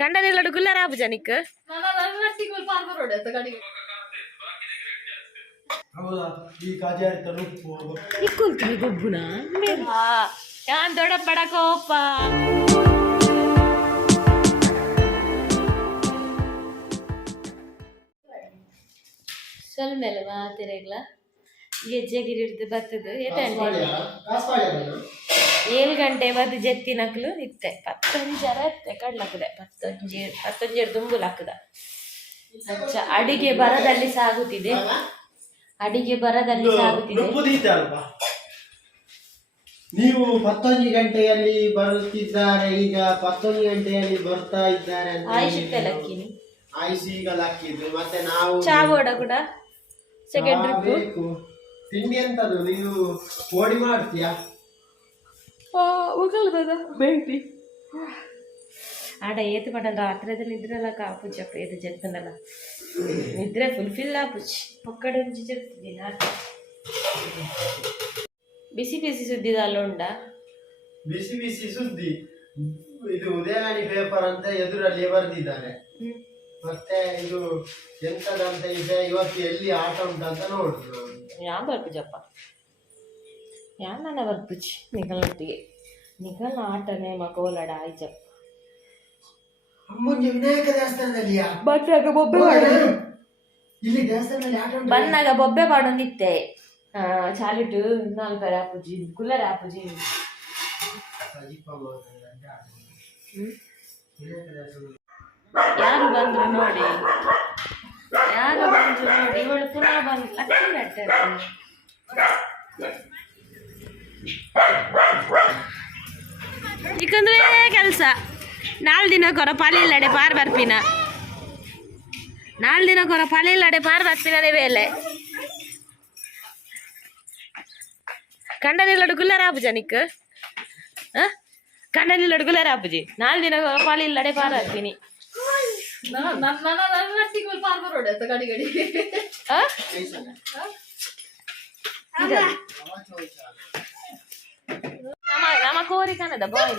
ಕಂಡನೆಲ್ಲಡು ಗುಲ್ಲರ ಆಪುಜ Nick ಇಕ್ಕೊಂತೀನಿ ಗೊಬ್ಬುನ ಯಾನ್ ದೊಡ್ಡ ಪಡಕೋಪ ಸ್ವಲ್ಪ ಮೇಲೆ ಮಾತಿರಗ್ಲ ಗೆಜ್ಜೆಗಿರಿ ಹಿಡ್ದು ಬರ್ತದ 7 ಗಂಟೆ ಬದ್ದು ಜೆತ್ತಿನಕ್ಲು ಇತ್ತೆ 15 ಜರ ಇತ್ತೆ ಕಡ್ಲಕ್ಕದೆ 15 ದುಂಬುಲಾಕದ ಅಡಿಗೆ ಬರದಲ್ಲಿ ಸಾಗುತ್ತಿದೆ ನೀವು 11 ಗಂಟೆಯಲ್ಲಿ ಬರುತ್ತಿದ್ದಾರೆ, ಈಗ 11 ಗಂಟೆಯಲ್ಲಿ ಬರ್ತಾ ಇದ್ದಾರೆ ಅಂತ ಆಯ್ಸಿತ್ತೆ ಲಕ್ಕಿನಿ ಆಯ್ಸಿ ಈಗ ಲಕ್ಕಿದ್ದು. ಮತ್ತೆ ನಾವು ಚಾಗೋಡ ಕೂಡ ಸೆಕೆಂಡ್ ಟ್ರಿಪ್ ತಿಂಡಿ ಎಂತದು ನೀವು ಓಡಿ ಮಾಡ್ತೀಯಾ? ಬೇಟಿ ಆಡ ಏತು ಪಡಲ್ಲ ರಾತ್ರಿದಲ್ಲಿ ನಿದ್ರೆಲ್ಲ ಕಾಪುಜಪ್ಪ ಏದು ಜೆತ್ತನಲ್ಲ ನಿದ್ರೆ ಫುಲ್ಫಿಲ್ ಆಪುಜಿ ಒಕ್ಕಡೆ ಉಂಚಿ ಜೆತ್ತಿದ್ದೀನಿ ಬಿಸಿ ಬಿಸಿ ಸುದ್ದಿದ ಅಲ್ಲುಂಡ ಬಿಸಿ ಬಿಸಿ ಸುದ್ದಿ. ಇದು ಉದಯವಾಣಿ ಪೇಪರ್ ಅಂತ ಎದುರಲ್ಲಿ ಬರೆದಿದ್ದಾರೆ. ಮತ್ತೆ ಇದು ಎಂತದಂತ ವಿಷಯ, ಇವತ್ತು ಎಲ್ಲಿ ಆಟ ಉಂಟಂತ ನೋಡುದು. ಯಾನ್ ಬರ್ಪುಜಪ್ಪ ಯಾನ ಬರ್ಪುಜಿ ನಿಗಲೊಟ್ಟಿಗೆ ನಿಗಲ್ ಆಟನೇ ಮಗೋಲಡ ಆಯ್ಜಪ್ಪ ಮುಂಜೆ ವಿನಾಯಕ ದೇವಸ್ಥಾನದಲ್ಲಿ ಬಂದಾಗ ಬೊಬ್ಬೆ ಇಲ್ಲಿ ದೇವಸ್ಥಾನದಲ್ಲಿ ಆಟ ಬಂದಾಗ ಬೊಬ್ಬೆ ಮಾಡೋದಿತ್ತೆ ಚಾಲಿಟ್ಟು 4 ಆಪುಜಿ ಕುಲ್ಲರ ಆಪುಜಿ ಯಾರು ಬಂದ್ರು ನೋಡಿ ಇವಳು ಪುನಃ ಬಂದು ಲಕ್ಕಿ ನಟ್ಟೆ ಇಕಂದ್ರೆ ಕೆಲಸ 4 ದಿನಕ್ಕೊರ ಪಾಲಿಲ್ಲಡೆ ಪಾರ್ ಬರ್ಪಿನ 4 ದಿನಕ್ಕೊರ ಪಾಲಿಲ್ಲಡೆ ಪಾರ್ ಬರ್ಪಿನದೇ ವೇಲೆ ಕಂಡನಿಲ್ಲಡು ಗುಲ್ಲರ ಆಪುಜ ನಿಕ್ ಕಂಡನಿಲ್ಲಡು ಗುಲ್ಲರ ಆಪುಜಿ 4 ದಿನ ಪಾಲಿಲ್ಲಡೆ ಪಾರ್ ಬರ್ಪಿನಿ ನಮ್ಮ ಕೋರಿ ಕನ್ನಡ ಬಾಯ್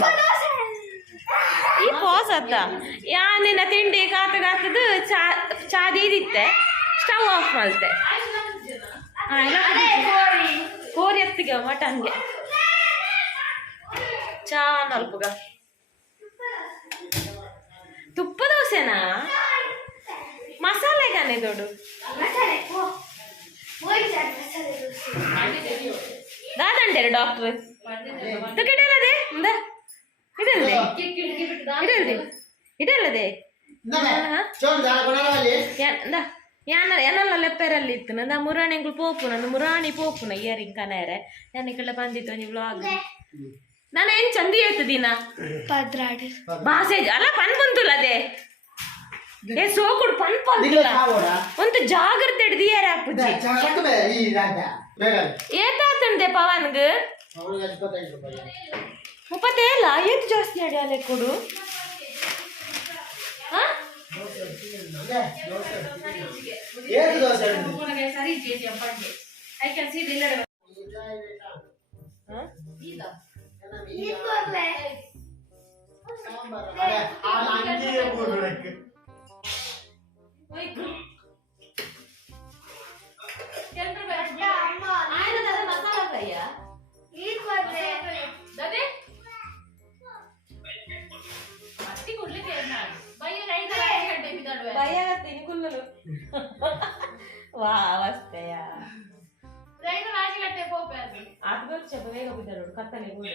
ಈ ಪೋಸತ್ತ ಯಾನಿನ ತಿಂಡಿ ಕಾತಗಾತದು ಚಾ ದೀದಿತ್ತೆ ಸ್ಟವ್ ಆಫ್ ಮಾಡ್ತೆ ಕೋರಿ ಎತ್ತಿಗೆ ಮಟನ್ಗೆ ಚಾ ನಲ್ಪುಗ ತುಪ್ಪ ದೋಸೆನಾ ಮಸಾಲೆ ಗಾನೆ ದೊಡ್ಡು ದಾದಂಟೇರು ಡಾಕ್ಟರ್ ಇಡಲ್ಲದೆ ಇಡಲ್ಲದೆ ಯಾನಲ್ಲ ಲೆಪ್ಪರಲ್ಲಿ ಇತ್ತು ನಂದು ಮುರಾಣಿಗಳು ಪೋಪು ನಂದು ಮುರಾಣಿ ಪೋಪುನ ಇಯರಿಂಗ್ ಕನೇರೆ ನನಗೆಲ್ಲ ಬಂದಿತ್ತು ಒಂದು ವ್ಲಾಗ್ ನಾನು ಏನ್ ಚಂದಿ ಹೇಳ್ತದಿನ ಭಾಷೆ ಅಲ್ಲ ಪನ್ ಬಂತುಲ್ಲ ಅದೇ ಏ ಸೋಕುಡು ಪನ್ ಪಂತುಲ್ಲ ಒಂದು ಜಾಗ್ರತೆ ಹಿಡ್ದಿಯಾರ ಅಪ್ಪುಜಿ ಏತಾತಂತೆ ಪವನ್ಗ್ 37 ಏತ್ ಜಾಸ್ತಿ ಅಡಿಯಾಲೆ ಕೊಡು ವಾ ಅವಸ್ಥೆಯ ಅದು చెప్ప వేగ బిడ్డరు కత్తని కూడా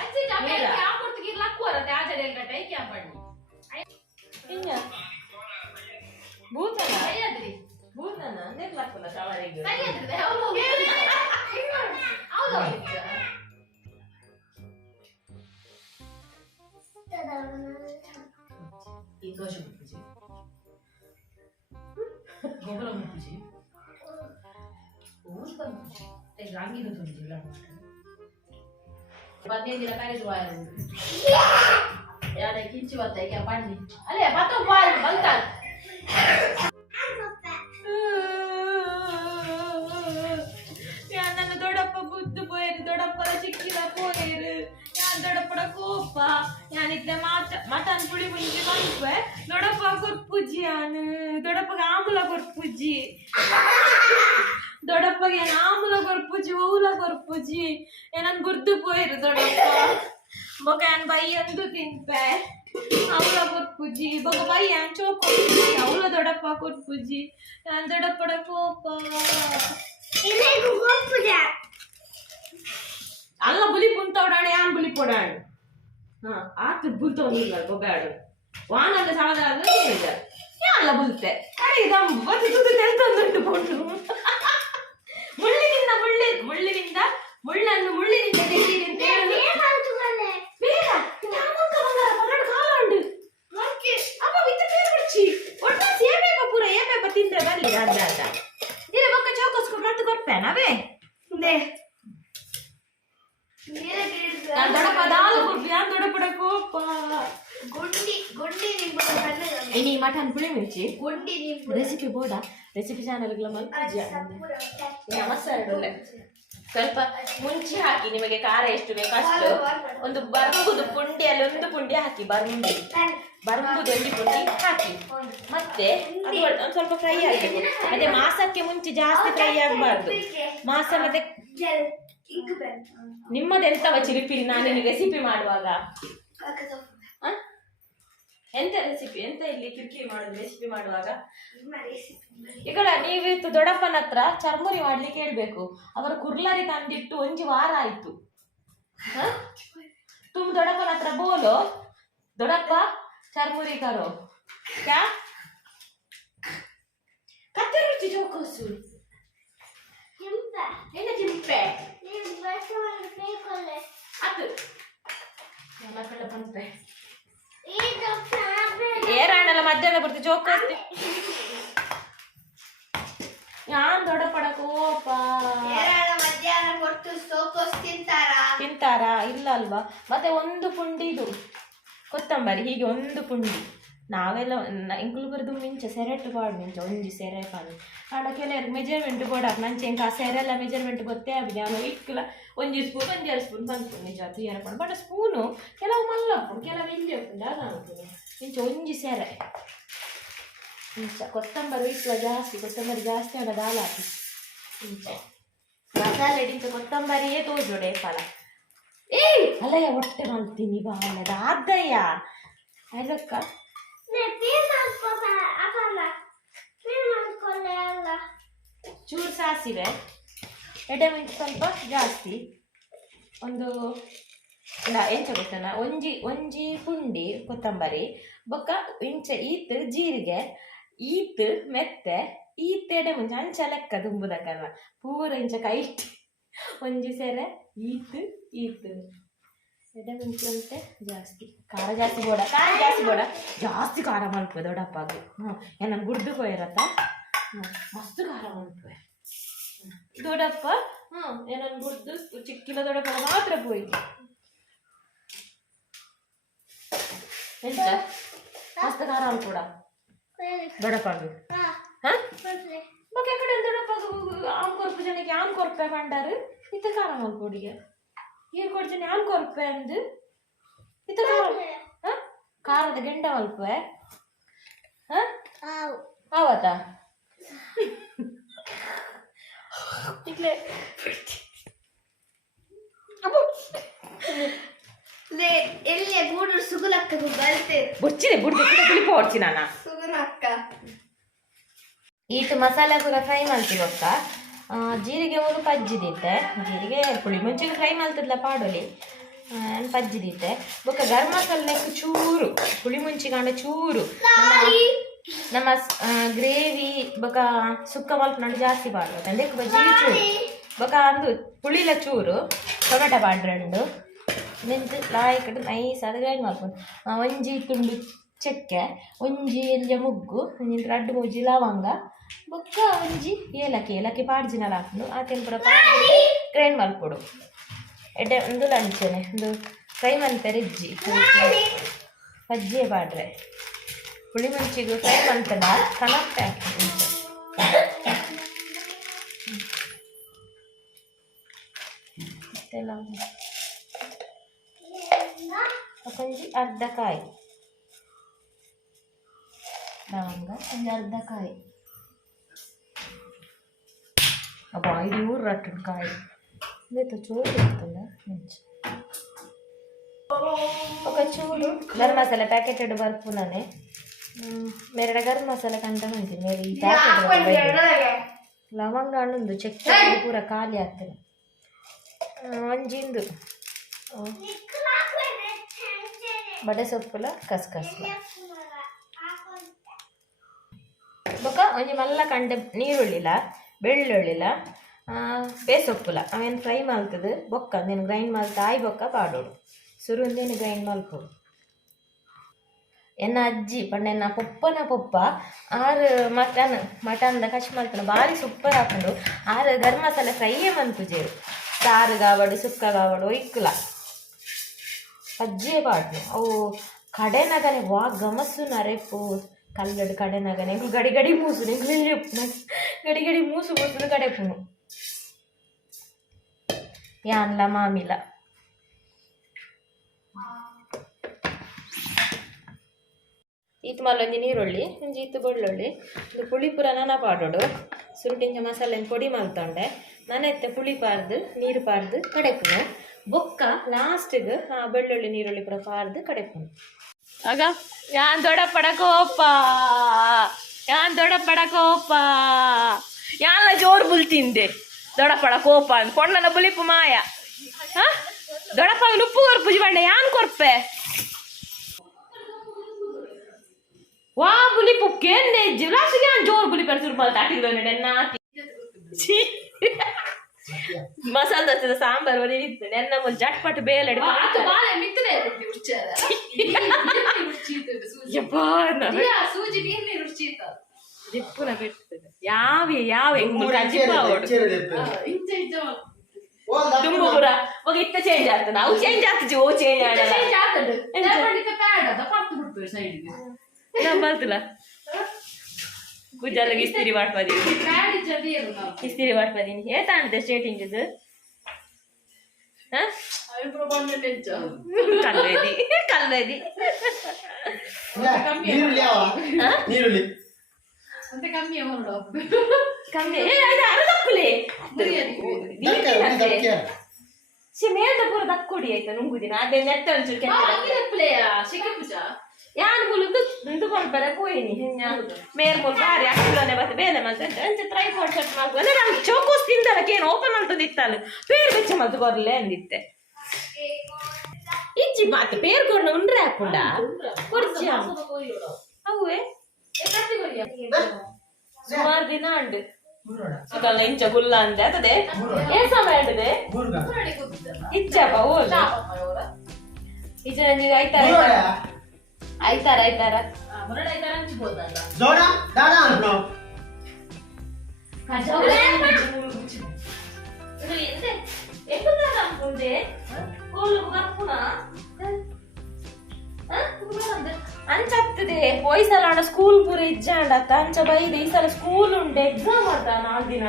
అచ్చి జాబే క్యా కొర్తకి లక్కువ రతే ఆజడేల్ గటై క్యా పడ్ని ఇంగ భూతన అయ్యద్రి భూతన నే లక్కుల సవాರಿಗೆ అయ్యద్రి అవును అవును ಈ ದೋಷ ಮುಟ್ಟಿಸಿ ಗೊಬ್ಬರ ಮುಟ್ಟಿಸಿ ರಾಗಿನ ತುಂಬಿಲ್ಲ ಬಂದಿಲ್ಲ ಕಾಲೇಜ್ ಯಾರ ಕಿಂಚಿ ಬತ್ತ ಈಗ ಬನ್ನಿ ಅಲ್ಲೇ ಮತ್ತೆ ಬಂತ ನನ್ನ ದೊಡ್ಡಪ್ಪ ಬುದ್ದು ಪೋಯರು ದೊಡ್ಡಪ್ಪನ ಚಿಕ್ಕಿನ ಪೋಯರು ದೊಡ್ಡಪ್ಪಡ ಕೋಪ ಯಾನಿದ್ದೆ ಮಟನ್ ಪುಳಿ ಮುಂಚೆ ಬಂದ್ವೆ ದೊಡ್ಡಪ್ಪ ಕೊಟ್ಪುಜ್ಜಿ ಯಾನು ದೊಡ್ಡಪ್ಪಗೆ ಆಂಬುಲ ಕೊಟ್ಪುಜ್ಜಿ ದೊಡ್ಡಪ್ಪಗೆ ಆಂಬುಲ ಕೊಟ್ಪುಜ್ಜಿ ಓಲ ಕೊಟ್ಪುಜ್ಜಿ ಏನನ್ ಗುರ್ದು ಪೋಯಿರು ದೊಡ್ಡಪ್ಪ ಬೊಕ ಯಾನ್ ಬೈ ಅಂದು ತಿನ್ಪೆ ಅವಳ ಕೊಟ್ಪುಜ್ಜಿ ಬೊಕ ಬೈ ಯಾನ್ ಚೋಕೊಟ್ಪುಜ್ಜಿ ಅವಳ ದೊಡ್ಡಪ್ಪ ಕೊಟ್ಪುಜ್ಜಿ ಯಾನ್ ದೊಡ್ಡಪ್ಪಡ ಕೋಪ ಅಲ್ಲ ಬುಲಿ ಪುಂತವಡಾಡಿ ಆನ್ ಬುಲಿ ಪೊಡಾಡು ಆತು ಬುಲ್ತವನಿಲ್ಲ ಗೊಬ್ಬಾಡು ವಾನಲ್ಲ ಸಾವಧಾನ ಹೇಳಿದ ಅಲ್ಲ ಬುಲ್ತೆ ಅರೆ ಇದಮ್ಮ ಬತ್ತು ತುದು ತೆಲ್ತೊಂದುಂಟು ಪೊಂಡು ಮುಳ್ಳಿನಿಂದ ಮುಳ್ಳನ್ನು ಮುಳ್ಳಿನಿಂದ ತೆಗೀರಿ ಅಂತ ಬೇಡ ಪರಡು ಕಾಲ ಉಂಡು ಅಮ್ಮ ವಿತ್ತ ಬೇರೆ ಬಿಡ್ಚಿ ಒಟ್ಟ ಸೇಬೇಪ ಪೂರ ಏಬೇಪ ತಿಂದ್ರೆ ಬರ್ಲಿ ಅರ್ಧ ಅರ್ಧ ಇರ ಬೊಕ್ಕ ಚೌಕಸ್ಕೊ ಮತ್ತೆ ಕೊಡ್ಪೆ ನಾವೇ ದೊಡ್ಡಪ್ಪ ದಾಲು ಕೊಡ್ಲಿ ನಾನು ದೊಡ್ಡಪ್ಪಡ ಕೋಪ ಇನಿ ಮಟನ್ ಪುಳಿ ಮುಂಚಿ ರೆಸಿಪಿ ಬೋಡ ರೆಸಿಪಿ ಚಾನಲ್ಗಳ ಮಲ್ಪುಜಿ ಮಸಾಲೆ ಸ್ವಲ್ಪ ಮುಂಚೆ ಹಾಕಿ ನಿಮಗೆ ಖಾರ ಎಷ್ಟು ಬೇಕು ಅಷ್ಟು ಒಂದು ಬರ್ಬುದು ಪುಂಡಿಯಲ್ಲಿ ಒಂದು ಪುಂಡಿ ಹಾಕಿ ಬರ್ಬುದು ಒಂದು ಪುಂಡಿ ಹಾಕಿ ಮತ್ತೆ ಅದು ಒಂದು ಸ್ವಲ್ಪ ಫ್ರೈ ಆಗಬೇಕು ಮತ್ತೆ ಮಾಸಕ್ಕೆ ಮುಂಚೆ ಜಾಸ್ತಿ ಫ್ರೈ ಆಗಬಾರ್ದು ಮಾಸ ಮತ್ತೆ ನಿಮ್ಮದೆಂತವ ಚಿರುಪಿರಿ ನಾನು ರೆಸಿಪಿ ಮಾಡುವಾಗ ಎಂತ ರೆಸಿಪಿ ಎಂತ ಇಲ್ಲಿ ಕಿರಿಕಿರಿ ಮಾಡೋದು ರೆಸಿಪಿ ಮಾಡುವಾಗ ಈಗ ನೀವಿತ್ತು ದೊಡ್ಡಪ್ಪನ ಹತ್ರ ಚರ್ಮುರಿ ಮಾಡ್ಲಿಕ್ಕೆ ಹೇಳ್ಬೇಕು ಅವರ ಕುರ್ಲರಿ ತಂದಿಟ್ಟು ಒಂಜಿ ವಾರ ಆಯ್ತು ತುಮ್ ದೊಡ್ಡಪ್ಪನ ಹತ್ರ ಬೋಲು ದೊಡ್ಡಪ್ಪ ಚರ್ಮುರಿ ಕರೋ ಕ್ಯಾ ಕತ್ತೆ ರುಚಿ ಜೋಕೋಸು என்ன ಚಿಂಪೆ ಅದು ಮಕ್ಕಳ ಬಂತೆ ಏರಾಣಲ್ಲ ಮಧ್ಯಾಹ್ನ ಬರ್ತಿ ಜೋಕೋಸ್ತಿ ಯಾನ್ ದೊಡ್ಡಪ್ಪಡ ಕೋಪ ಮಧ್ಯಾಹ್ನ ಕೊಟ್ಟು ಸೋಕೋಸ್ ತಿಂತಾರಾ ಇಲ್ಲ ಅಲ್ವಾ ಮತ್ತೆ ಒಂದು ಪುಂಡಿದು ಕೊತ್ತಂಬರಿ ಹೀಗೆ ಒಂದು ಪುಂಡಿ ನಾವೆಲ್ಲ ಇಂಕುಲು ಬರೆದು ಮಿಂಚ ಸೆರೆಟ್ಟು ಪಾಡು ಮಿಂಚ ಒಂಜಿ ಸೆರೆ ಪಾಡು ಆಡ ಕೆಲವ್ರಿಗೆ ಮೆಜರ್ಮೆಂಟ್ ಕೊಡಾಕ ನಂಚೆ ಆ ಸೆರೆಲ್ಲ ಮೆಜರ್ಮೆಂಟ್ ಗೊತ್ತೇ ಆಗಿದೆ ಅವನು ಇಕ್ಕಲ ಒಂಜಿ ಸ್ಪೂನ್ ಒಂದೆರಡು ಸ್ಪೂನ್ ಬಂತು ನಿಜ ತುಯ್ಯರ ಪಾಡು ಬಟ್ ಸ್ಪೂನು ಕೆಲವು ಮಲ್ಲಪ್ಪು ಕೆಲವು ಇಲ್ಲಿ ಹಾಕೊಂಡು ಆಗ ಅನ್ಕೊಂಡು ಮಿಂಚ ಒಂಜಿ ಸೆರೆ ಮಿಂಚ ಕೊತ್ತಂಬರಿ ಇಕ್ಕಲ ಜಾಸ್ತಿ ಕೊತ್ತಂಬರಿ ಜಾಸ್ತಿ ಆಡ ದಾಲ್ ಹಾಕಿ ಮಿಂಚ ಮಸಾಲೆ ಡಿಂಚ ಕೊತ್ತಂಬರಿಯೇ ತೋಜೋಡೆ ಫಲ ಅಲ್ಲಯ್ಯ ಹೊಟ್ಟೆ ಮಾಡ್ತೀನಿ ಬಾಳದ ಆದ್ದಯ್ಯ ಅದಕ್ಕ ಚೂರು ಸಾಸಿವೆ ಎಡೆ ಮೆಣಸು ಸ್ವಲ್ಪ ಜಾಸ್ತಿ ಒಂದು ಎಂಚ ಗೊತ್ತನ ಒಂಜಿ ಪುಂಡಿ ಕೊತ್ತಂಬರಿ ಬೊಕ್ಕ ಇಂಚ ಈತ್ ಜೀರಿಗೆ ಈತ್ ಮೆತ್ತೆ ಈತ್ ಎಡೆ ಮುಂಚೆ ಅಂಚ ಲೆಕ್ಕ ತುಂಬುದಕ್ಕಲ್ಲ ಪೂರ ಇಂಚ ಕೈ ಒಂಜಿ ಸೇರೆ ಈತ್ ಎಡೆ ಮುಂಚೆ ಅಂತೆ ಜಾಸ್ತಿ ಖಾರ ಜಾಸ್ತಿ ಬೋಡ ಜಾಸ್ತಿ ಖಾರ ಮಲ್ಪೆ ದೊಡ್ಡಪ್ಪಗೆ ಏನ ಗುಡ್ದು ಪೋಯಿರತ್ತ ಮಸ್ತ್ ಖಾರ ಮಲ್ಪೆ ದೊಡ್ಡಪ್ಪ ಏನನ್ ಗುಡ್ದು ಚಿಕ್ಕಿಲ ದೊಡ್ಡಪ್ಪ ಮಾತ್ರ ಪೋಯಿ ಎಂತ ಮಸ್ತ್ ಖಾರ ಅನ್ಕೊಡ ದೊಡ್ಡಪ್ಪಗೆ ಕಡೆ ದೊಡ್ಡಪ್ಪಗೆ ಆಮ್ ಕೊರ್ಪು ಜನಕ್ಕೆ ಆಮ್ ಕೊರ್ಪೆ ಕಂಡಾರು ಇತ್ತ ಖಾರ ಮಲ್ಕೊಡಿಗೆ ಏನು ಕೊಡ್ತೀನಿ ಆಮ್ ಕೊರ್ಪೆ ಅಂದು ಇತ್ತ ಖಾರದ ಗೆಂಡ ಮಲ್ಪೆ ಆವತ್ತಾ ಎಲ್ಲಿಯ ಗೂಡು ಸುಗುಲಕ್ಕ ಬಲ್ತೆ ಬುಚ್ಚಿದೆ ಬುಡ್ದು ಕುಳಿಪ ಹೊಡ್ಸಿ ನಾನ ಸುಗುಲಕ್ಕ ಈಟ್ ಮಸಾಲೆ ಪೂರ ಫ್ರೈ ಮಾಡ್ತೀವಕ್ಕ ಜೀರಿಗೆ ಒಂದು ಪಜ್ಜಿದಿತ್ತೆ ಜೀರಿಗೆ ಪುಳಿ ಮುಂಚೆಗೆ ಫ್ರೈ ಮಾಡ್ತಿದ್ಲ ಪಾಡೋಲಿ ನಾನು ಪಜ್ಜಿದಿತ್ತೆ ಬೊಕ್ಕ ಗರಂ ಮಸಾಲೆ ಚೂರು ಪುಳಿ ಮುಂಚಿಗಾಂಡ ಚೂರು ನಮ್ಮ ಗ್ರೇವಿ ಬೊಕ್ಕ ಸುಕ್ಕ ಮಲ್ಪನಂಡು ಜಾಸ್ತಿ ಪಾಡ್ಬೇಕು ಅಂದ್ರೆ ಜೀರಿ ಚೂರು ಬೊಕ್ಕ ಅಂದು ಪುಳಿಲ ಚೂರು ಟೊಮೆಟೊ ಪಾಡ್ರಂಡು ನೆಂತು ಲಾಯ್ಕಟ್ಟು ನೈಸ್ ಅದು ಗ್ರೈಂಡ್ ಮಾಡ್ಕೊಂಡು ಒಂಜಿ ತುಂಡು ಚಕ್ಕೆ ಒಂಜಿ ಎಲ್ಯ ಮುಗ್ಗು ಒಂಜಿ 2-3 ಲವಂಗ ಬೊಕ್ಕ ಒಂಜಿ ಏಲಕ್ಕಿ ಪಾಡ್ಜಿನಲ್ಲ ಹಾಕೊಂಡು ಆ ತೆಂಪುರ ಗ್ರೈಂಡ್ ಮಲ್ಪೊಡು ಎಡ್ಡೆ ಒಂದು ಲಂಚನೆ ಒಂದು ಫ್ರೈ ಮಲ್ಪೆರೆ ಇಜ್ಜಿ ಪಜ್ಜಿಯೇ ಪಾಡ್ರೆ ಪುಳಿ ಮುಂಚಿಗೂ ಫ್ರೈ ಮಲ್ಪೆದ ಕನಪ್ಪೆ ಹಾಕಿ ಮತ್ತೆಲ್ಲ ಒಂಜಿ ಅರ್ಧ ಕಾಯಿ ಲವಂಗ ಒಂಜಿ ಅರ್ಧ ಕಾಯಿ ಅಪ್ಪ 500 ರಟ್ಟು ಕಾಯಿ ಇದು ಚೂರು ಇರ್ತಲ್ಲ ಹೆಂಚು ఒక చూడు గరం మసాలా ప్యాకెట్ బర్పుననే మేరడ గరం మసాలా కంట మంచి మేರಿ ಈ ಪ್ಯಾಕೆಟ್ ಲವಂಗ ಹಣ್ಣುಂದು ಚಕ್ಕೆ ಪೂರ ಖಾಲಿ ಆಗ್ತದೆ ಒಂಜಿಂದು ಬಡೆ ಸೊಪ್ಪುಲ ಕಸ್ಕಸ್ಲ ಬೊಕ ಒಂಜಿ ಮಲ್ಲ ಕಂಡೆ ನೀರುಳ್ಳಿಲ ಬೆಳ್ಳುಳ್ಳಿಲ ಬೇಸೊಪ್ಪುಲ ಅವೇನು ಫ್ರೈ ಮಲ್ತದು ಬೊಕ್ಕ ನೀನು ಗ್ರೈಂಡ್ ಮಲ್ತ ಆಯ್ ಬೊಕ್ಕ ಪಾಡೋಡು ಸುರುಂದೇನು ಗ್ರೈಂಡ್ ಮಲ್ಪೋಡು ಎನ್ನ ಅಜ್ಜಿ ಪಂಡೆನ್ನ ಪೊಪ್ಪನ ಪೊಪ್ಪ ಆರು ಮಟನ್ದ ಕಚ್ ಮಲ್ಪನ ಭಾರಿ ಸೂಪರ್ ಹಾಕೊಂಡು ಆರು ಗರಂ ಮಸಾಲೆ ಫ್ರೈಯೇ ಮನ್ಪುಜೇರು ಸಾರು ಕಾವಡು ಸುಕ್ಕ ಕಾವಡು ಇಕ್ಕಲ ಅಜ್ಜಿಯೇ ಪಾಡ್ನು ಅವು ಕಡೆನಗನೆ ವಾ ಗಮಸ್ಸು ನರೆಪು ಕಲ್ಲಡು ಕಡೆನಗನೆ ಎಂಕು ಗಡಿ ಗಡಿ ಮೂಸು ಎಂಕು ಗಡಿ ಗಡಿ ಮೂಸು ಮೂಸುನು ಕಡೆಪುನು ಯಾನ್ಲ ಮಾಮಿಲ ಈತು ಮಲ್ಲೊಂಜಿ ನೀರುಳ್ಳಿ ಒಂಜಿ ಈತು ಬೆಳ್ಳುಳ್ಳಿ ಇದು ಪುಳಿ ಪೂರ ನನ ಪಾಡೋಡು ಸುರುಟಿಂಚ ಮಸಾಲೆ ಪೊಡಿ ಮಲ್ತೊಂಡೆ ನನೆತ್ತೆ ಪುಳಿ ಪಾರ್ದು ನೀರು ಪಾರ್ದು ಕಡೆಪುನು ಬೊಕ್ಕ ಲಾಸ್ಟಿಗೆ ಬೆಳ್ಳುಳ್ಳಿ ನೀರುಳ್ಳಿ ಪೂರ ಪಾರ್ದು ಕಡೆಪುನು ಆಗ ಯಾನ್ ದೊಡ್ಡಪ್ಪಡ ಕೋಪ ಯಾನ್ಲ ಜೋರು ಬುಲ್ತಿಂದೆ ದೊಡ್ಡಪ್ಪಡ ಕೋಪ ಅಂತ ಕೊಂಡನ ಬುಲಿಪು ಮಾಯ ದೊಡ್ಡಪ್ಪ ಉಪ್ಪು ಕೊರ್ಪುಜಿ ಬಂಡೆ ಯಾನ್ ಕೊರ್ಪೆ ವಾ ಬುಲಿ ಪುಕ್ಕೇನೆ ಜಿಲಾಸಿಗೆ ಜೋರ್ ಬುಲಿ ಪೆರ್ಸುರು ಮಲ್ತ ಆಟಿಗ್ಲೋನೆ ನಾತಿ ಮಸಾಲ ದೋಸೆದ ಸಾಂಬಾರ್ ವರಿ ಇತ್ತು ನೆನ್ನ ಮೊಲ್ ಜಟ್ಪಟ್ ಬೇಲೆಡ್ ಜಿಪ್ಪುನ ಬಿಡ್ತದೆ ಯಾವ ಹೆಂಗ್ ಜಿಪ್ಪಾವಡು ತುಂಬು ಪೂರ ಹೋಗಿ ಇತ್ತ ಚೇಂಜ್ ಆಗ್ತದೆ ಅವು ಚೇಂಜ್ ಆಗ್ತದೆ ಓ ಚೇಂಜ್ ಬರ್ತಲ್ಲ ಕುಜ್ಜಾಲಾಗ ಇಸ್ತಿರಿ ಮಾಡ್ಪದೀನಿ ಏತ ಅಂತೆ ಸ್ಟೇಟಿಂಗ್ ಇದು ಕಲ್ಲೇದಿ ಕಮ್ಮಿ ಅರದಕ್ಕುಲೆ ಮೇಲ್ದ ಪೂರ ದಕ್ಕುಡಿ ಆಯ್ತಾ ನುಂಗುದಿನ ಅದೇ ನೆಟ್ಟ ಒಂಚೂರು ಯಾನ್ ಮುಲ್ದು ಕೊಡ್ಬಾರ ಕೋಯಿನಿ ಮೇರ್ ಮುಲ್ ಬಾರಿ ಅಕ್ಕಿಲೋನೆ ಬತ್ತೆ ಬೇಲೆ ಮಲ್ತಂತೆ ಅಂಚೆ ಟ್ರೈ ಸೆಟ್ ಮಾಡ್ಕೊ ಅಂದ್ರೆ ನಂಗೆ ಚೌಕೋಸ್ ತಿಂದರಕ್ಕೆ ಏನು ಓಪನ್ ಮಾಡ್ತದ ಇತ್ತಲ್ಲ ಪೇರ್ ಬೆಚ್ಚ ಮಲ್ತು ಕೊರ್ಲೆ ಅಂದಿತ್ತೆ ಇಜ್ಜಿ ಮಾತೆ ಪೇರ್ ಕೊಡ್ನ ಉಂಡ್ರೆ ಹಾಕೊಂಡ ಕೊರ್ಜ ಅವೇ ಸುಮಾರು ದಿನ ಉಂಡು ಸುಗಲ್ಲ ಇಂಚ ಗುಲ್ಲ ಅಂದೆ ಅತದೆ ಏನ್ ಸಮಯ ಉಂಟದೆ ಇಚ್ಚಪ್ಪ ಓಲ್ ಇಜ್ಜ ನಂಗೆ ಆಯ್ತಾರ ಅಂಚತ್ತದೆ ಪೋಯ್ಸಲ ಸ್ಕೂಲ್ ಪೂರ ಇಜ್ಜಾಂಡ ಅಂಚ ಬೈದೆ ಈ ಸಲ ಸ್ಕೂಲ್ ಉಂಡೆ ಎಕ್ಸಾಮ್ ಆತ 4 ದಿನ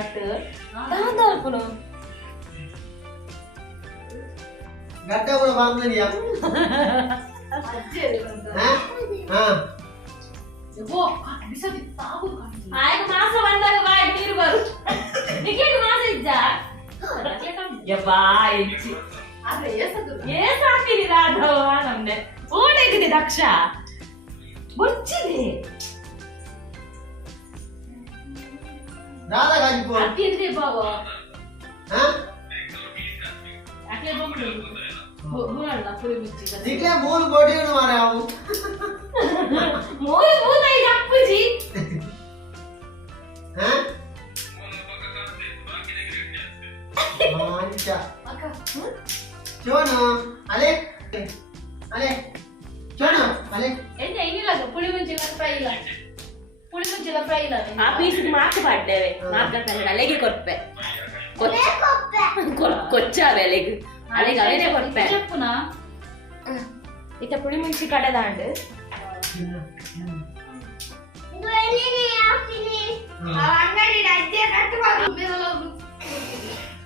ದಾದಾಲ್ಪುನು ಗಡ್ಡ ಕೂಡ ಬಾಂಗ್ಲಿಯಾ ಆಯ್ತು ಮಾಸ ಬಂದಾಗ ಬಾಯ್ ನೀರು ಬರು ಟಿಕೆಟ್ ಮಾಸ ಇಜ್ಜ ಬಾಯ್ ಇಚ್ಚಿ ಏಸ್ ಹಾಕಿರಿ ರಾಧವ ನಮ್ದೆ ಓಡೇಗಿದೆ ದಕ್ಷ ಬುಚ್ಚಿದೆ ರಾಧಾ ಗಾಜಿಪು ಅತ್ತಿದ್ರೆ ಬಾವ ಅಕ್ಲೆ ಬಂದ್ರು ಬುರಲ್ಲ ಪುಳಿ ಮುಚ್ಚಿ ದಿಕ್ಲೆ ಮೂರು ಬೋಡಿಗಳು ಮಾರೆ ಅವು ಮೂರು ಮೂತ ಈಗ ಅಪ್ಪುಜಿ ಮಂಚ ಚೋನು ಅಲೆ ಚೋನು ಅಲೆ ಎಂತ ಏನಿಲ್ಲ ಪುಳಿ ಮುಚ್ಚಿನ ಫ್ರೈ ಇಲ್ಲ ಆ ಪೀಸಿಗೆ ಮಾರ್ಕ್ ಪಾಡ್ದೇವೆ ಮಾರ್ಕ್ ಅಲೆಗೆ ಕೊರ್ಪೆ ಕೊಚ್ಚ ಅಲೆಗೆ ಅಲೆಗೆ ಅಲೆಗೆ ಕೊರ್ಪೆ ಇತ್ತ ಪುಳಿ ಮುಂಚಿ ಕಡೆದಾಂಡು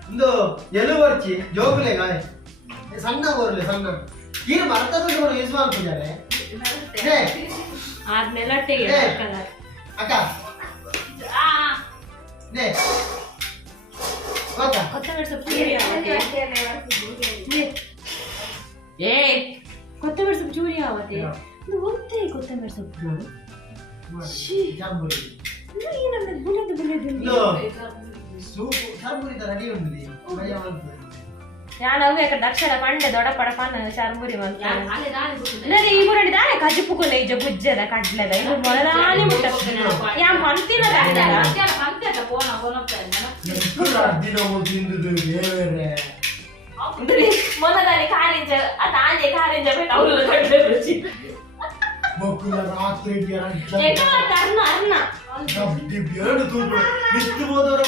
ಒಂದು ಎಲು ಬರ್ಚಿ ಜೋಗುಲೆ ಗಾಯ ಸಣ್ಣ ಬೋರ್ಲೆ ಸಣ್ಣ ಏನು ಮರ್ತದ್ದು ನೋಡಿ ಯೂಸ್ ಮಾಡ್ತಿದ್ದಾರೆ ಆದ್ಮೇಲೆ ಒಟ್ಟಿಗೆ ಏ. ಕಲರ್ ಅಕ್ಕ ನೇ ಅಕ್ಕ ಕೊತ್ತಂಬರಿ ಸೊಪ್ಪು ಚೂರಿ ಆವತ್ತೆ ಏ ಕೊತ್ತಂಬರಿ ಸೊಪ್ಪು ಚೂರಿ ಆವತ್ತೆ ಇದು ಒತ್ತೆ ಕೊತ್ತಂಬರಿ ಸೊಪ್ಪು ಜಾಂಬೂರಿ ಏನಂದ್ರೆ ಬುಲೆದು ಇದು ಸೂಪ್ ಜಾಂಬೂರಿ ರೆಡಿ ఉంది ಭಯ ಮಾಡ್ತಾರೆ ഞാൻ അവയൊക്കെ അക്ഷര പണ്ട് ദൊടപ്പട പന്ന് ചർമുരി ಅಲ್ಲಿ ರಾಣಿ ಗೊತ್ತಿಲ್ಲ ഈ മുരടി താഴെ കജിപ്പുകൊല്ല ഇജ ബുജ്ജത കട്ലത ഇത് ಮೊದಲಾನಿ ಮುಟ್ಟ ഞാൻ പന്തിನ ಪಂಚಾಯತ ಫೋನ್ ದಿನ ತಿಂದುದು ಬೇರೆ ಮೊದಲಾನಿ ಕಾರಿಂಜ ಆ ತಾಂಜೆ ಕಾರಿಂಜ ಬಿಟ್ಟು ಅವರು ಕಟ್ಲೆ ರುಚಿ ಮಕ್ಕಳ ರಾತ್ರಿ ಅರ್ನ ಅರ್ನ ಎರಡು ತೂತು ಬಿಟ್ಟು ಹೋದವರ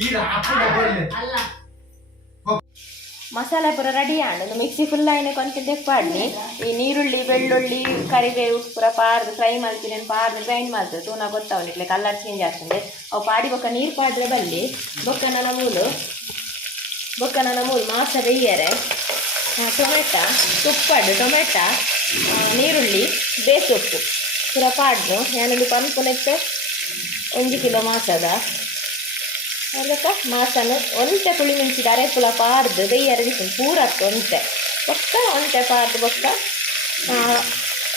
ಈ ರಾತ್ರಿ ಅಲ್ಲ ಮಸಾಲೆ ಪೂರ ರೆಡಿ ಆಂಡು ಮಿಕ್ಸಿ ಫುಲ್ ಆಯ್ನೆ ಕೊಂಚ ತೆಪ್ಪಾಡ್ನಿ ಈ ನೀರುಳ್ಳಿ ಬೆಳ್ಳುಳ್ಳಿ ಕರಿಬೇವು ಪೂರ ಪಾರ್ದು ಫ್ರೈ ಮಾಡ್ತೀನಿ ಪಾರ್ದು ಗ್ರೈಂಡ್ ಮಾಡ್ತದೆ ತೂನ ಗೊತ್ತಾವನಿಕ್ಲೆ ಕಲರ್ ಚೇಂಜ್ ಆಗ್ತದೆ ಅವು ಪಾಡಿ ಬೊಕ್ಕ ನೀರು ಪಾಡ್ರೆ ಬಲ್ಲಿ ಬೊಕ್ಕ ನನ್ನ ಮೂಲು ಮಾಸ ಬೇಯರೆ ಟೊಮೆಟ ತುಪ್ಪಡು ಟೊಮೆಟ ನೀರುಳ್ಳಿ ಬೇಸೊಪ್ಪು ಪೂರ ಪಾಡ್ನು ഞാനൊരു ಪನ್ಪುನೆತ್ತು 1 ಕಿಲೋ ಮಾಸದ ಅದಕ್ಕ ಮಾಸನು ಒಂಟೆ ಪುಳಿ ಮೆಣಸಿದ ಅರೆಪುಲ ಪಾರ್ದು ಬೆಯ್ಯರೆ ದಿಕ್ಕು ಪೂರತ್ತು ಒಂಟೆ ಪಾರ್ದು ಬೊಕ್ಕ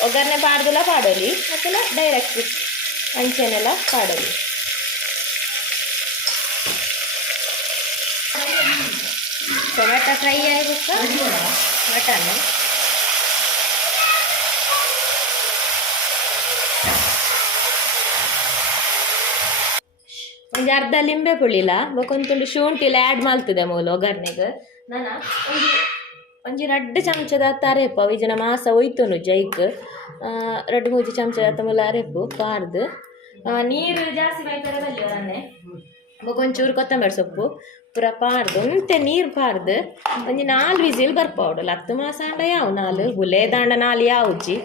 ಒಗ್ಗರಣೆ ಪಾರ್ದುಲ ಪಾಡೋಲಿ ಮತ್ತೆಲ್ಲ ಡೈರೆಕ್ಟ್ ಅಂಚೆನೆಲ್ಲ ಪಾಡೋಲಿ ಟೊಮೆಟೊ ಫ್ರೈ ಆಗಿಬಿಟ್ಟ ಮಟನ್ನು ಒಂದು ಅರ್ಧ ಲಿಂಬೆ ಪುಳಿಲ ಬೊಕೊಂತುಂಡು ಶುಂಠಿಲ ಆ್ಯಡ್ ಮಾಡ್ತದೆ ಮೂಲ ಒಗ್ಗರಣೆಗೆ ನಾನು ಒಂಜಿ 2 ಚಮಚದ ಅರೆಪು ಅವಿಜನ ಮಾಸ ಒಯ್ತುನು ಜೈಕ್ 2-3 ಚಮಚದ ಮೂಲ ಅರೆಪು ಪಾರ್ದು ನೀರು ಜಾಸ್ತಿ ಬೈತಾರೆ ಬಲ್ಲಿ ಅವರನ್ನೇ ಬೊಕೊಂಚೂರು ಕೊತ್ತಂಬರಿ ಸೊಪ್ಪು ಪೂರ ಪಾರ್ದು ಉಂತೆ ನೀರು ಪಾರ್ದು ಒಂಜಿ 4 ವಿಸಿಲ್ ಬರ್ಪೌಡು 10 ಮಾಸ ಅಂಡ ಯಾವ 4 ಗುಲೇದಾಂಡ 4 ಯಾವುಜಿ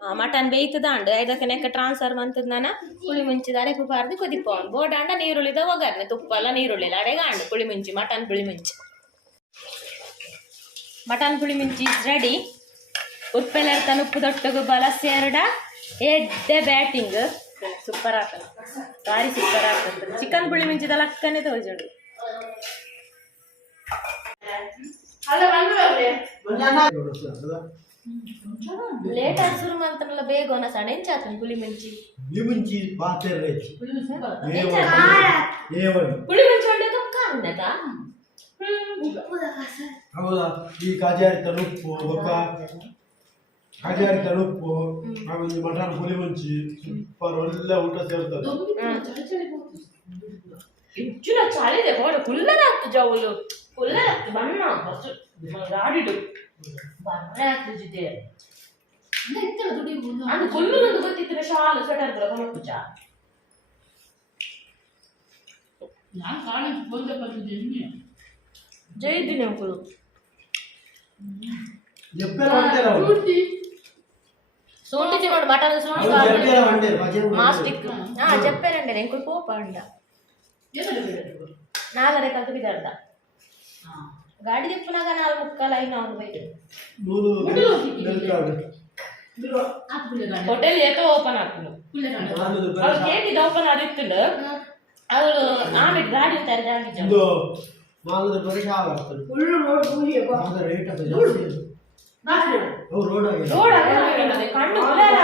ಮಟನ್ ಬೇಯ್ತದಾಂಡು ಇದಕ್ಕೆ ನೆಕ್ಕ ಟ್ರಾನ್ಸ್ಫರ್ ಮಂತದ ನಾನು ಪುಳಿ ಮುಂಚಿದ ಅರೆಪು ಪಾರ್ದು ಕೊದಿಪ್ಪವನು ಬೋಡಾಂಡ ನೀರುಳ್ಳಿದ ಒಗ್ಗರಣೆ ತುಪ್ಪ ಎಲ್ಲ ನೀರುಳ್ಳಿ ಅಡೆಗಾಂಡು ಪುಳಿ ಮುಂಚಿ ಮಟನ್ ಪುಳಿ ಮುಂಚಿ ರೆಡಿ ಉಪ್ಪೆಲ್ಲ ಉಪ್ಪು ತೊಟ್ಟಗು ಬಲಸಿ ಎರಡ ಎಡ್ಡೆ ಬ್ಯಾಟಿಂಗ್ ಸೂಪರ್ ಆಗ್ತದೆ ಭಾರಿ ಸೂಪರ್ ಆಗ್ತದೆ ಚಿಕನ್ ಪುಳಿ ಮುಂಚಿದ ಲಕ್ಕನೆ ತೋಜೋಡು ಲೇಟ್ ಆಗಿ ಶುರು ಮಾಡ್ತಾರಲ್ಲ ಬೇಗ ಅವನ ಸಣ್ಣ ಎಂಚಾತನ ಪುಳಿ ಮುಂಚಿ ಪುಳಿ ಮುಂಚಿ ಒಳ್ಳೆ ಕಪ್ಪ ಅನ್ನಕ ಹೌದಾ ಈ ಕಾಜಾರಿ ತಲುಪ್ಪು ಕಾಜಾರಿ ತಲುಪ್ಪು ಆಮೇಲೆ ಮಟನ್ ಪುಳಿ ಮುಂಚಿ ಸೂಪರ್ ಒಳ್ಳೆ ಊಟ ಸೇರ್ತದೆ ಹೆಚ್ಚಿನ ಚಾಲಿದೆ ಗೋಡೆ ಕುಲ್ಲರ ಆಗ್ತು ಜೌಲು ಕುಲ್ಲರ ಆಗ್ತು ಬಣ್ಣ ಗಾಡಿಡು ಬರ್ರೆ ಆಗ್ತು ಜೊತೆ ಅದು ಕುಲ್ಲುನೊಂದು ಗೊತ್ತಿದ್ರೆ ಶಾಲು ಸ್ವೆಟರ್ ಕೊನಪ್ಪುಚ ನಾನು ಕಾಲೇಜ್ ಬಂದ ಬಂದಿದ್ದೀನಿ ಜೈದಿನಿ ಅಂಕುಲು ಸೋಟಿ ಮಾಡು ಮಟನ್ ಸೋಟಿ ಮಾಸ್ಟಿಕ್ చెప్పారండి ఇంకొక పోప అండ నాగరే కలిపి బిదర్ద గాడి చెప్పునాగా 4 ముక్కలు అయినా ఉంది బయట ಹೋಟೆಲ್ ಏಕ ಓಪನ್ ಆಗ್ತದೆ ಅವ್ರು ಗೇಟ್ ಇದು ಓಪನ್ ಆಗಿತ್ತು ಅವ್ರು ಆಮೇಲೆ ಗಾಡಿ ಅಂತಾರೆ ಜಾಗಿಜ ಕಣ್ಣು ಗುಲೇರ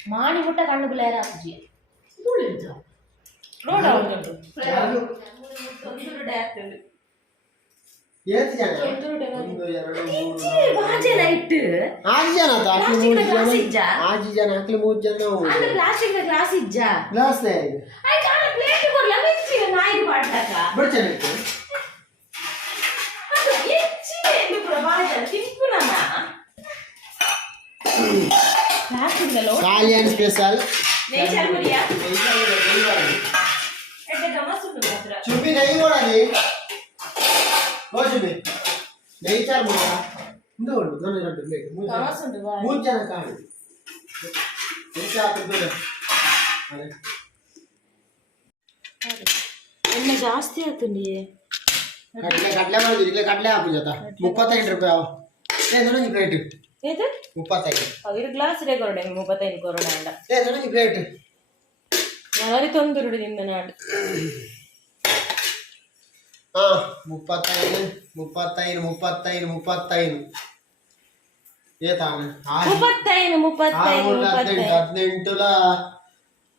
ಮಾಣಿ ಮುಟ್ಟ ಕಣ್ಣು ಗುಲೇರ ಹಾಕಿ ರೋಡ್ ಉಂಟು ಕಾಲಿಯನ್ ಸ್ಪೆಷಲ್ चुपी नहीं बोला नी ओ चुपी नहीं चार बोला इंदो दोन रट प्लेट मूंज जाना कांड नहीं चार तो दो अरे ಎಣ್ಣೆ ಜಾಸ್ತಿ ಆತುಂಡಿ ಕಡಲೆ ಮಾಡೋದು ಇಲ್ಲ ಕಡಲೆ ಹಾಕು ಜೊತೆ 35 ರೂಪಾಯಿ ಏನು ಪ್ಲೇಟ್ ಏದು 35 ಅವಿರು ಗ್ಲಾಸ್ ರೇ ಕೊರಡೆ 35 ಕೊರಡೆ ಅಂಡ ಏನು ಪ್ಲೇಟ್ ನಾನು ತೊಂದರು ನಿಂದ ನಾಡು 35 ಏತಾನೆ 35 18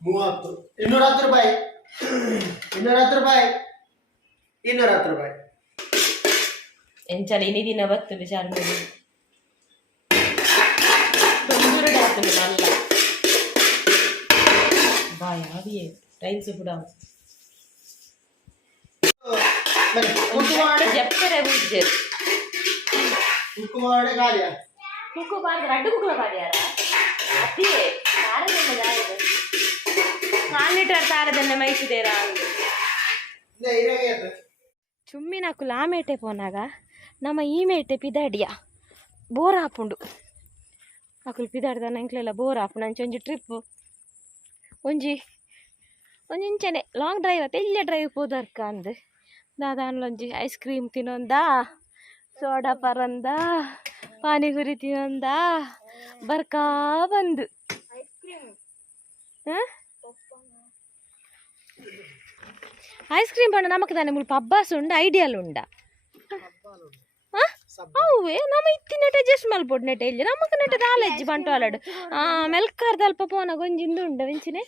30 210 ರೂಪಾಯಿ 210 ರೂಪಾಯಿ ಎಂಚಲ ಇನಿ ದಿನ ಬತ್ತು ವಿಚಾರ ಮಾಡಿ ತೊಂದರೆ ಆಗ್ತದೆ ನಲ್ಲ ಬಾಯ್ ಆವಿಯೇ ಟೈಲ್ಸ್ ಬಿಡಾವ ಜಪ್ಪರೆ ಬುಜ್ಜೆ ಉಕ್ಕುಮಾಡೆ ಗಾಲಿಯ ಕುಕ್ಕು ಬಾಂದ್ರೆ ಅಡ್ಡು ಕುಕ್ಕಲ ಬಾಡಿಯಾರ ಅತಿ ತಾರದನ್ನ ಗಾಯದು 4 ಲೀಟರ್ ತಾರದನ್ನ ಮೈಸಿದೇರಾ ಅಂದು ಚುಮ್ಮಿ ನಾಕು ಲಾಮೇಟೆ ಪೋನಾಗ ನಮ್ಮ ಈ ಮೇಟೆ ಪಿದಾಡಿಯ ಬೋರ್ ಹಾಪುಂಡು ಅಕುಲು ಪಿದಾಡ್ದ ನಂಕ್ಲೆಲ್ಲ ಬೋರ್ ಹಾಪುಂಡು ಅಂಚೆ ಒಂಜಿ ಟ್ರಿಪ್ ಒಂಜಿ ಇಂಚನೆ ಲಾಂಗ್ ಡ್ರೈವ್ ತೆಲ್ಯ ಡ್ರೈವ್ ಪೋದರ್ಕ ಅಂದು ದಾದಾನ್ಲೊಂಜಿ ಐಸ್ ಕ್ರೀಮ್ ತಿನ್ನೊಂದ ಸೋಡಾ ಪರಂದ ಪಾನಿಪುರಿ ತಿನ್ನೊಂದ ಬರ್ಕಾ ಬಂದು ಐಸ್ ಕ್ರೀಮ್ ಪಂಡ ನಮಕ್ ತಾನೆ ಮುಲ್ಪ ಅಬ್ಬಾಸ್ ಉಂಡ ಐಡಿಯಲ್ ಉಂಡ ಅವೇ ನಮ್ಮ ಇತ್ತಿನಟ ಅಡ್ಜಸ್ಟ್ ಮಲ್ಪೊಡು ನೆಟ ಇಲ್ಲಿ ನಮಕ್ ನೆಟ ನಾಲೆಜ್ಜಿ ಬಂಟವಾಲಡು ಮೆಲ್ಕಾರ್ದ ಅಲ್ಪ ಪೋನ ಗೊಂಜಿಂದು ಉಂಡ ವೆಂಚಿನೆ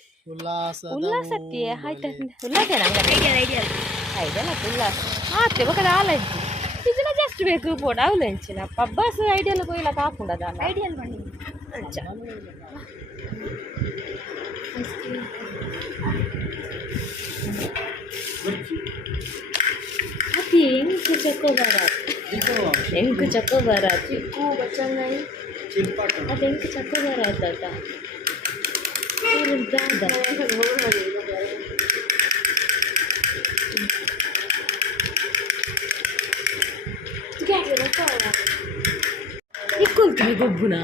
ಉಲ್ಲಾಸತ್ತಿ ಆಯ್ತು ಉಲ್ಲಾಸ ಐಡಿಯಲ್ ಐಡಿಯಲ್ ಉಲ್ಲಾಸ ಆತೆ ಬಕದ ಆಲಜ್ಜಿ ಇದನ್ನ ಜಸ್ಟ್ ಬೇಕು ಪೋಡ ಅವಳು ಹೆಂಚಿನ ಪಬ್ಬಾಸ್ ಐಡಿಯಲ್ ಕೊಯ್ಲ ಕಾಪುಂಡದ ಐಡಿಯಲ್ ಮಾಡಿ ಅಂಚ ಅತಿ ಹೆಂಗ್ ಚಕ್ಕೋ ಬರಾತಿ ಅದು ಹೆಂಗ್ ಚಕ್ಕೋ ಬರಾತ ಇಕ್ಕೊಳ್ತೀವಿ ಗೊಬ್ಬುನ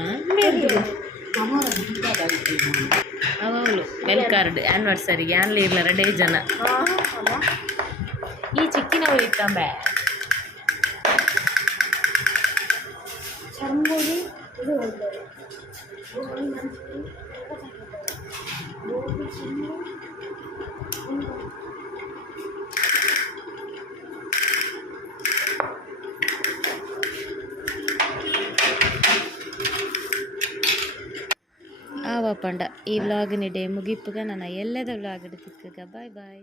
ಅವಳು ವೆಲ್ಕಾರ್ಡ್ ಆ್ಯನಿವರ್ಸರಿಗೆ ಆನ್ಲಿ ಇರ್ಲಾರ ಡೇ ಜನ ಈ ಚಿಕ್ಕಿನವ್ರು ಇತ್ತಂಬೆ ಚಂಬೋಡಿ ಇದು ಆವ ಪಂಡ ಈ ವ್ಲಾಗಿನ ಡೇ ಮುಗಿಪ್ಪುಗ ನಾನು ಎಲ್ಲದ ವ್ಲಾಗ್ ಹಿಡಿತಿಕ್ಕ ಬಾಯ್ ಬಾಯ್.